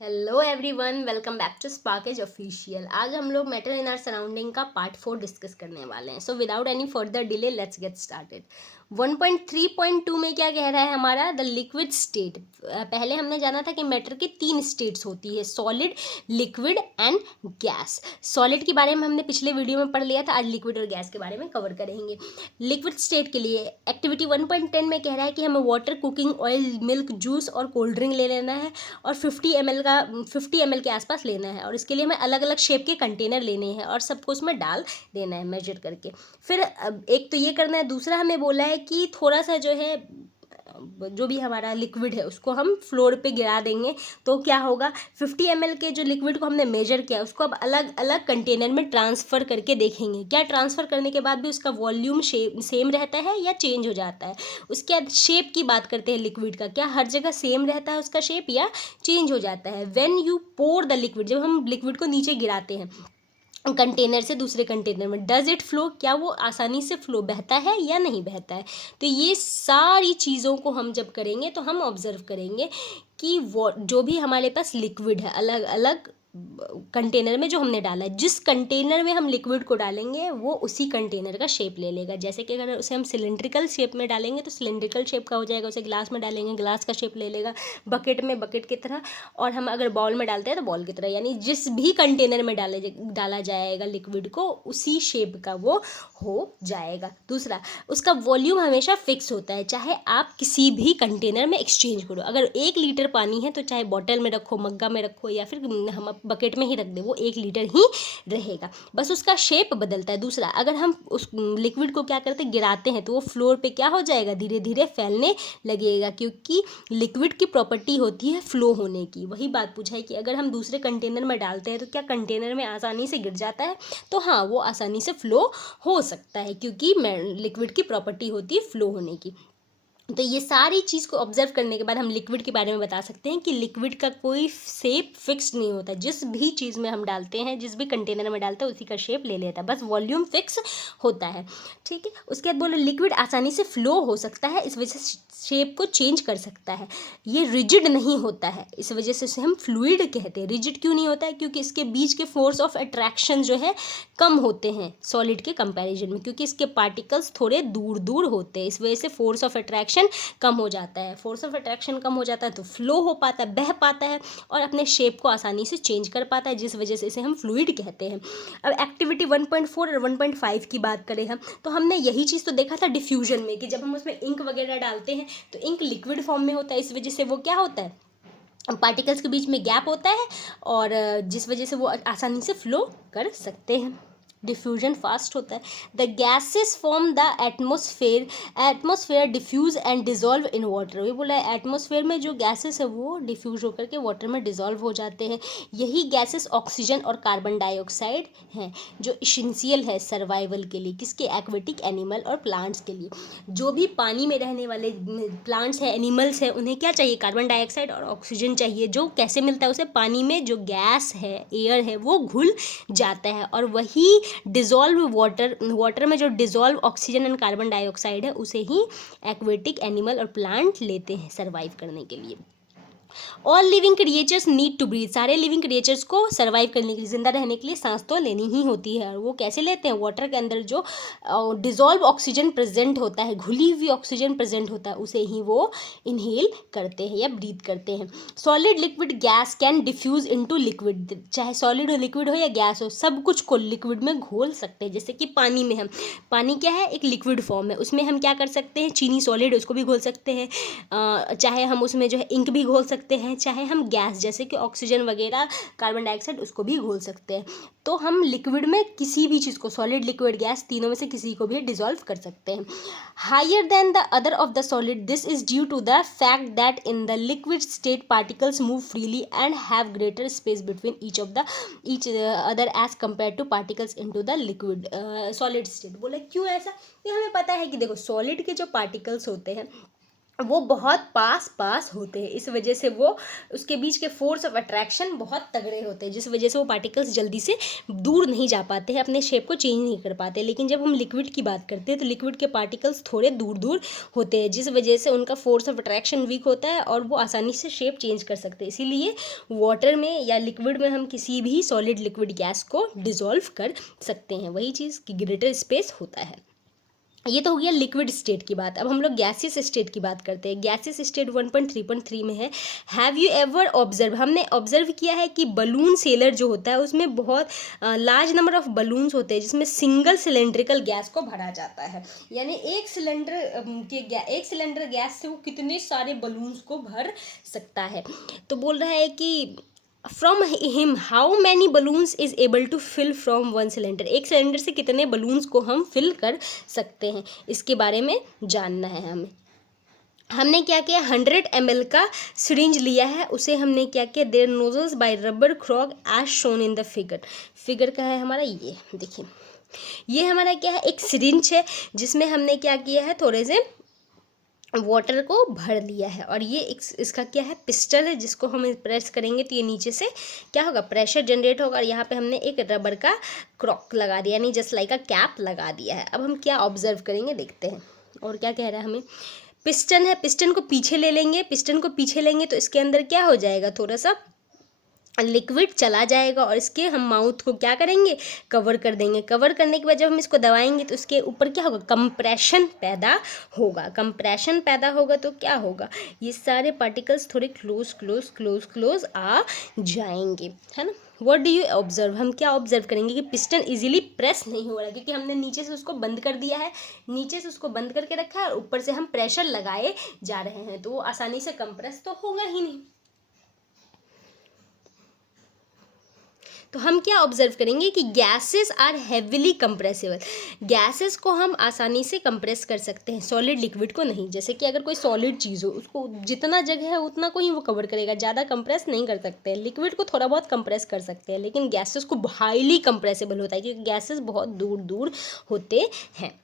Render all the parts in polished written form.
Hello everyone, welcome back to Sparkage official. आज हम लोग मैटर इन आर सराउंडिंग का पार्ट 4 डिस्कस करने वाले हैं। So without any further delay let's get started. 1.3.2 में क्या कह रहा है हमारा, द लिक्विड स्टेट। पहले हमने जाना था कि मैटर की 3 स्टेट्स होती है, solid, liquid and gas. Solid के बारे में हमने पिछले वीडियो में पढ़ लिया था, आज लिक्विड और गैस के बारे में कवर करेंगे। लिक्विड स्टेट के लिए एक्टिविटी 1.10 में कह रहा है कि हमें water, cooking oil, milk, juice और कोल्ड ड्रिंक ले लेना है और 50 ml के आसपास लेना है। और इसके लिए हमें अलग अलग शेप के कंटेनर लेने हैं और सबको उसमें डाल देना है मेजर करके। फिर एक तो ये करना है, दूसरा हमें बोला है कि थोड़ा सा जो है जो भी हमारा लिक्विड है उसको हम फ्लोर पे गिरा देंगे। तो क्या होगा, 50 ml के जो लिक्विड को हमने मेजर किया उसको अब अलग अलग कंटेनर में ट्रांसफ़र करके देखेंगे क्या ट्रांसफ़र करने के बाद भी उसका वॉल्यूम सेम रहता है या चेंज हो जाता है। उसके बाद शेप की बात करते हैं लिक्विड का, क्या हर जगह सेम रहता है उसका शेप या चेंज हो जाता है। When you pour the liquid, जब हम लिक्विड को नीचे गिराते हैं कंटेनर से दूसरे कंटेनर में, डज इट फ्लो, क्या वो आसानी से फ्लो बहता है या नहीं बहता है। तो ये सारी चीज़ों को हम जब करेंगे तो हम ऑब्जर्व करेंगे कि वो जो भी हमारे पास लिक्विड है अलग अलग कंटेनर में जो हमने डाला है, जिस कंटेनर में हम लिक्विड को डालेंगे वो उसी कंटेनर का शेप ले लेगा। जैसे कि अगर उसे हम सिलेंड्रिकल शेप में डालेंगे तो सिलेंड्रिकल शेप का हो जाएगा, उसे ग्लास में डालेंगे ग्लास का शेप ले लेगा, बकेट में बकेट की तरह, और हम अगर बॉल में डालते हैं तो बॉल की तरह। यानी जिस भी कंटेनर में डाला जाएगा लिक्विड को उसी शेप का वो हो जाएगा। दूसरा, उसका वॉल्यूम हमेशा फिक्स होता है, चाहे आप किसी भी कंटेनर में एक्सचेंज करो। अगर 1 लीटर पानी है तो चाहे बॉटल में रखो, मग्गा में रखो या फिर हम बकेट में ही रख दे, वो 1 लीटर ही रहेगा, बस उसका शेप बदलता है। दूसरा, अगर हम उस लिक्विड को क्या करते हैं, गिराते हैं, तो वो फ्लोर पे क्या हो जाएगा, धीरे धीरे फैलने लगेगा, क्योंकि लिक्विड की प्रॉपर्टी होती है फ्लो होने की। वही बात पूछा है कि अगर हम दूसरे कंटेनर में डालते हैं तो क्या कंटेनर में आसानी से गिर जाता है, तो हाँ, वो आसानी से फ्लो हो सकता है, क्योंकि लिक्विड की प्रॉपर्टी होती है फ्लो होने की। तो ये सारी चीज़ को ऑब्जर्व करने के बाद हम लिक्विड के बारे में बता सकते हैं कि लिक्विड का कोई शेप फिक्स नहीं होता, जिस भी चीज़ में हम डालते हैं, जिस भी कंटेनर में डालते हैं उसी का शेप ले लेता है, बस वॉल्यूम फिक्स होता है। ठीक है, उसके बाद बोलो लिक्विड आसानी से फ्लो हो सकता है, इस वजह से शेप को चेंज कर सकता है। ये रिजिड नहीं होता है, इस वजह से इसे हम फ्लूइड कहते हैं। रिजिड क्यों नहीं होता है, क्योंकि इसके बीच के फोर्स ऑफ अट्रैक्शन जो है कम होते हैं सॉलिड के कंपैरिजन में, क्योंकि इसके पार्टिकल्स थोड़े दूर दूर होते हैं, इस वजह से फोर्स ऑफ अट्रैक्शन कम हो जाता है। फोर्स ऑफ अट्रैक्शन कम हो जाता है तो फ्लो हो पाता है, बह पाता है और अपने शेप को आसानी से चेंज कर पाता है, जिस वजह से इसे हम फ्लूइड कहते हैं। अब एक्टिविटी 1.4 और 1.5 की बात करें हम, तो हमने यही चीज़ तो देखा था डिफ्यूजन में, कि जब हम उसमें इंक वगैरह डालते हैं तो इंक लिक्विड फॉर्म में होता है, इस वजह से वो क्या होता है, पार्टिकल्स के बीच में गैप होता है और जिस वजह से वो आसानी से फ्लो कर सकते हैं। डिफ्यूजन फास्ट होता है। The gases form the atmosphere diffuse and dissolve in water. ये बोला है एटमोसफेयर में जो गैसेस है वो डिफ्यूज होकर के वाटर में डिजॉल्व हो जाते हैं। यही गैसेस ऑक्सीजन और कार्बन डाइऑक्साइड हैं जो इसेंशियल है सर्वाइवल के लिए, किसके, एक्वेटिक एनिमल और प्लांट्स के लिए। जो भी पानी में रहने वाले प्लांट्स हैं, एनिमल्स हैं, उन्हें क्या चाहिए, कार्बन डाइऑक्साइड और ऑक्सीजन चाहिए, जो कैसे मिलता है उसे, पानी में जो गैस है, एयर है, वो घुल जाता है और वही डिजॉल्व वाटर में जो dissolve oxygen and carbon dioxide है उसे ही एक्वेटिक एनिमल और प्लांट लेते हैं सर्वाइव करने के लिए। All living creatures need to breathe. सारे लिविंग क्रिएचर्स को सर्वाइव करने के लिए, जिंदा रहने के लिए सांस तो लेनी ही होती है। और वो कैसे लेते हैं, वाटर के अंदर जो डिजॉल्व ऑक्सीजन प्रेजेंट होता है, घुली हुई ऑक्सीजन प्रेजेंट होता है, उसे ही वो इनहेल करते हैं या ब्रीथ करते हैं। Solid, liquid, gas can diffuse into liquid. चाहे सॉलिड हो, लिक्विड हो या गैस हो, सब कुछ को लिक्विड में घोल सकते हैं। जैसे कि पानी में हम, पानी क्या है, एक लिक्विड फॉर्म है, उसमें हम क्या कर सकते हैं, चीनी सॉलिड उसको भी घोल सकते हैं, चाहे हम उसमें जो है इंक भी घोल सकते हैं, चाहे हम गैस जैसे कि ऑक्सीजन वगैरह, कार्बन डाइऑक्साइड, उसको भी घोल सकते हैं। तो हम लिक्विड में किसी भी चीज़ को, सॉलिड, लिक्विड, गैस, तीनों में से किसी को भी डिजॉल्व कर सकते हैं। Higher than the other of the solid, this is due to the fact that in the liquid state particles move freely and have greater space between each other as compare to particles into the liquid solid state. बोला क्यों ऐसा, ये हमें पता है कि देखो solid के जो पार्टिकल्स होते हैं वो बहुत पास होते हैं, इस वजह से वो उसके बीच के फोर्स ऑफ अट्रैक्शन बहुत तगड़े होते हैं, जिस वजह से वो पार्टिकल्स जल्दी से दूर नहीं जा पाते हैं, अपने शेप को चेंज नहीं कर पाते। लेकिन जब हम लिक्विड की बात करते हैं तो लिक्विड के पार्टिकल्स थोड़े दूर दूर होते हैं, जिस वजह से उनका फोर्स ऑफ अट्रैक्शन वीक होता है और वो आसानी से शेप चेंज कर सकते हैं। इसीलिए वाटर में या लिक्विड में हम किसी भी सॉलिड लिक्विड गैस को डिसॉल्व कर सकते हैं, वही चीज़ कि ग्रेटर स्पेस होता है। ये तो हो गया लिक्विड स्टेट की बात। अब हम लोग गैसियस स्टेट की बात करते हैं। गैसियस स्टेट 1.3.3 में है। हैव यू एवर ऑब्जर्व, हमने ऑब्जर्व किया है कि बलून सेलर जो होता है उसमें बहुत लार्ज नंबर ऑफ बलून्स होते हैं, जिसमें सिंगल सिलेंड्रिकल गैस को भरा जाता है। यानी एक सिलेंडर गैस से वो कितने सारे बलून्स को भर सकता है। तो बोल रहा है कि from him how many balloons is able to fill from one cylinder, एक सिलेंडर से कितने बलून्स को हम फिल कर सकते हैं, इसके बारे में जानना है हमें। हमने क्या किया, 100 ml का सिरिंज लिया है, उसे हमने क्या किया, their nozzles by rubber clog as shown in the figure का है हमारा, ये देखिए ये हमारा क्या है, एक सिरिंज है जिसमें हमने क्या किया है, थोड़े से वाटर को भर लिया है और ये इसका क्या है, पिस्टन है, जिसको हम प्रेस करेंगे तो ये नीचे से क्या होगा, प्रेशर जनरेट होगा और यहाँ पे हमने एक रबर का क्रॉक लगा दिया, यानी जस्ट लाइक अ कैप लगा दिया है। अब हम क्या ऑब्जर्व करेंगे, देखते हैं और क्या कह रहा है हमें। पिस्टन है, पिस्टन को पीछे ले लेंगे, पिस्टन को पीछे लेंगे तो इसके अंदर क्या हो जाएगा, थोड़ा सा लिक्विड चला जाएगा और इसके हम माउथ को क्या करेंगे, कवर कर देंगे। कवर करने के बाद जब हम इसको दबाएंगे तो इसके ऊपर क्या होगा, कंप्रेशन पैदा होगा। कंप्रेशन पैदा होगा तो क्या होगा, ये सारे पार्टिकल्स थोड़े क्लोज आ जाएंगे, है ना। व्हाट डू यू ऑब्जर्व, हम क्या ऑब्जर्व करेंगे कि पिस्टन इजीली प्रेस नहीं हो रहा है, क्योंकि हमने नीचे से उसको बंद कर दिया है, नीचे से उसको बंद करके रखा है और ऊपर से हम प्रेशर लगाए जा रहे हैं, तो वो आसानी से कंप्रेस तो होगा ही नहीं। तो हम क्या ऑब्जर्व करेंगे कि gases are heavily compressible, gases को हम आसानी से कंप्रेस कर सकते हैं, सॉलिड लिक्विड को नहीं। जैसे कि अगर कोई सॉलिड चीज़ हो, उसको जितना जगह है उतना को ही वो कवर करेगा, ज़्यादा कंप्रेस नहीं कर सकते हैं। लिक्विड को थोड़ा बहुत कंप्रेस कर सकते हैं, लेकिन गैसेस को हाईली कंप्रेसिबल होता है, क्योंकि गैसेस बहुत दूर दूर होते हैं।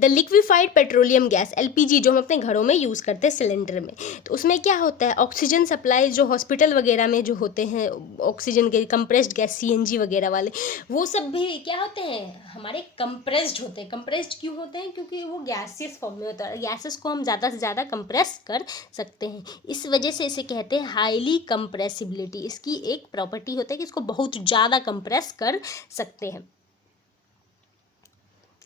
The liquefied petroleum gas LPG, जो हम अपने घरों में यूज़ करते हैं सिलेंडर में, तो उसमें क्या होता है, ऑक्सीजन सप्लाई जो हॉस्पिटल वगैरह में जो होते हैं, ऑक्सीजन के कंप्रेस्ड गैस सीएनजी वगैरह वाले, वो सब भी क्या होते हैं, हमारे कंप्रेस्ड होते हैं। कंप्रेस्ड क्यों होते हैं, क्योंकि वो गैसियस फॉर्म में होता है, गैसेस को हम ज़्यादा से ज़्यादा कंप्रेस कर सकते हैं, इस वजह से इसे कहते हैं हाईली कंप्रेसिबिलिटी। इसकी एक प्रॉपर्टी होता है कि इसको बहुत ज़्यादा कंप्रेस कर सकते हैं।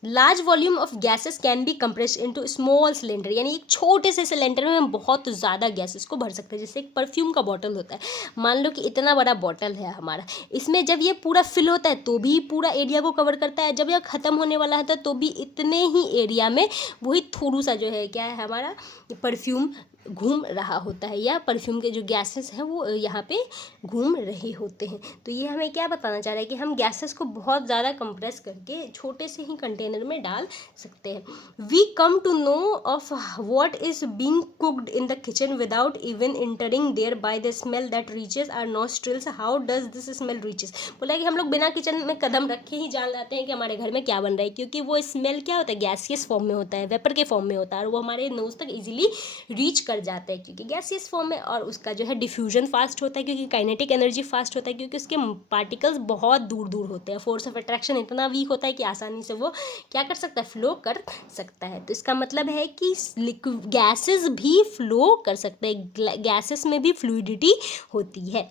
Large volume of gases can be compressed into small cylinder, यानी एक छोटे से सिलेंडर में हम बहुत ज़्यादा गैसेस को भर सकते हैं। जैसे एक परफ्यूम का बॉटल होता है, मान लो कि इतना बड़ा बॉटल है हमारा, इसमें जब ये पूरा फिल होता है तो भी पूरा एरिया को कवर करता है, जब यह ख़त्म होने वाला है तो भी इतने ही एरिया में वही थोड़ा सा जो है क्या है हमारा परफ्यूम घूम रहा होता है, या परफ्यूम के जो गैसेस हैं वो यहाँ पे घूम रहे होते हैं। तो ये हमें क्या बताना चाह रहा है कि हम गैसेस को बहुत ज़्यादा कंप्रेस करके छोटे से ही कंटेनर में डाल सकते हैं। We come to know of what is being cooked in the kitchen without even entering there by the smell that reaches our nostrils. How does this smell reaches, बोला कि हम लोग बिना किचन में कदम रखे ही जान जाते हैं कि हमारे घर में क्या बन रहा है, क्योंकि वो स्मेल क्या होता है, गैसियस फॉर्म में होता है, वेपर के फॉर्म में होता है, और वो हमारे नोज तक इजीली रीच कर जाता है क्योंकि गैसियस फॉर्म में, और उसका जो है डिफ्यूजन फास्ट होता है क्योंकि काइनेटिक एनर्जी फास्ट होता है, क्योंकि उसके पार्टिकल्स बहुत दूर दूर होते हैं, फोर्स ऑफ अट्रैक्शन इतना वीक होता है कि आसानी से वो क्या कर सकता है, फ्लो कर सकता है। तो इसका मतलब है कि गैसेस भी फ्लो कर सकते हैं, गैसेस में भी फ्लूइडिटी होती है।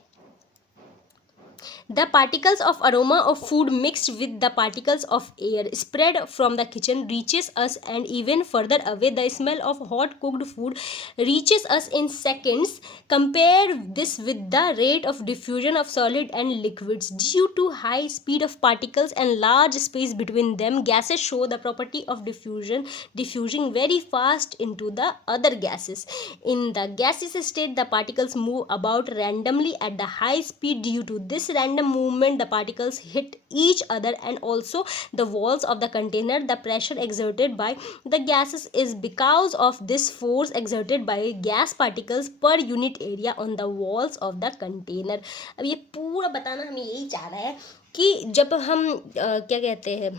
The particles of aroma of food mixed with the particles of air spread from the kitchen reaches us, and even further away the smell of hot cooked food reaches us in seconds. Compare this with the rate of diffusion of solid and liquids. Due to high speed of particles and large space between them, gases show the property of diffusing very fast into the other gases. In the gaseous state, the particles move about randomly at the high speed. Due to this random movement, the particles hit each other and also the walls of the container. The pressure exerted by the gases is because of this force exerted by gas particles per unit area on the walls of the container. अब ये पूरा बताना हमें यही चाह रहा है कि जब हम क्या कहते हैं,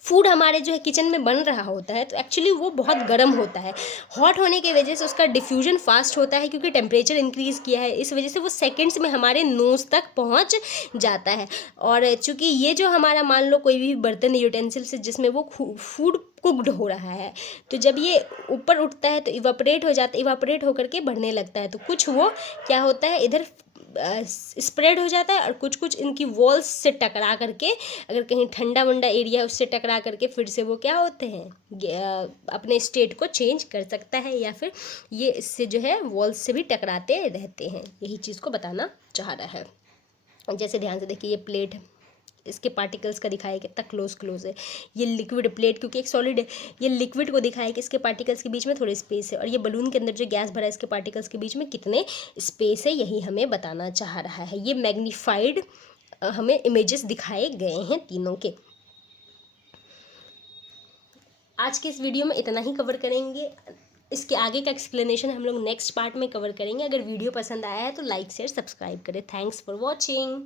फूड हमारे जो है किचन में बन रहा होता है तो एक्चुअली वो बहुत गर्म होता है। हॉट होने की वजह से उसका डिफ्यूजन फास्ट होता है, क्योंकि टेम्परेचर इंक्रीज़ किया है, इस वजह से वो सेकंड्स में हमारे नोज़ तक पहुंच जाता है। और चूँकि ये जो हमारा मान लो कोई भी बर्तन यूटेंसिल से जिसमें वो फूड कुकड हो रहा है, तो जब ये ऊपर उठता है तो इवापोरेट हो जाता है, इवापोरेट होकर के बढ़ने लगता है, तो कुछ वो क्या होता है इधर स्प्रेड हो जाता है, और कुछ कुछ इनकी वॉल्स से टकरा करके, अगर कहीं ठंडा वंडा एरिया है उससे टकरा करके फिर से वो क्या होते हैं अपने स्टेट को चेंज कर सकता है, या फिर ये इससे जो है वॉल्स से भी टकराते रहते हैं। यही चीज़ को बताना चाह रहा है। जैसे ध्यान से देखिए, ये प्लेट है, इसके पार्टिकल्स का दिखाया कितना क्लोज है। ये लिक्विड प्लेट क्योंकि एक सॉलिड है, ये लिक्विड को दिखाया कि इसके पार्टिकल्स के बीच में थोड़ी स्पेस है, और ये बलून के अंदर जो गैस भरा है इसके पार्टिकल्स के बीच में कितने स्पेस है, यही हमें बताना चाह रहा है। ये मैग्नीफाइड हमें इमेजेस दिखाए गए हैं तीनों के। आज के इस वीडियो में इतना ही कवर करेंगे, इसके आगे का एक्सप्लेनेशन हम लोग नेक्स्ट पार्ट में कवर करेंगे। अगर वीडियो पसंद आया है तो लाइक शेयर सब्सक्राइब करें। Thanks for watching.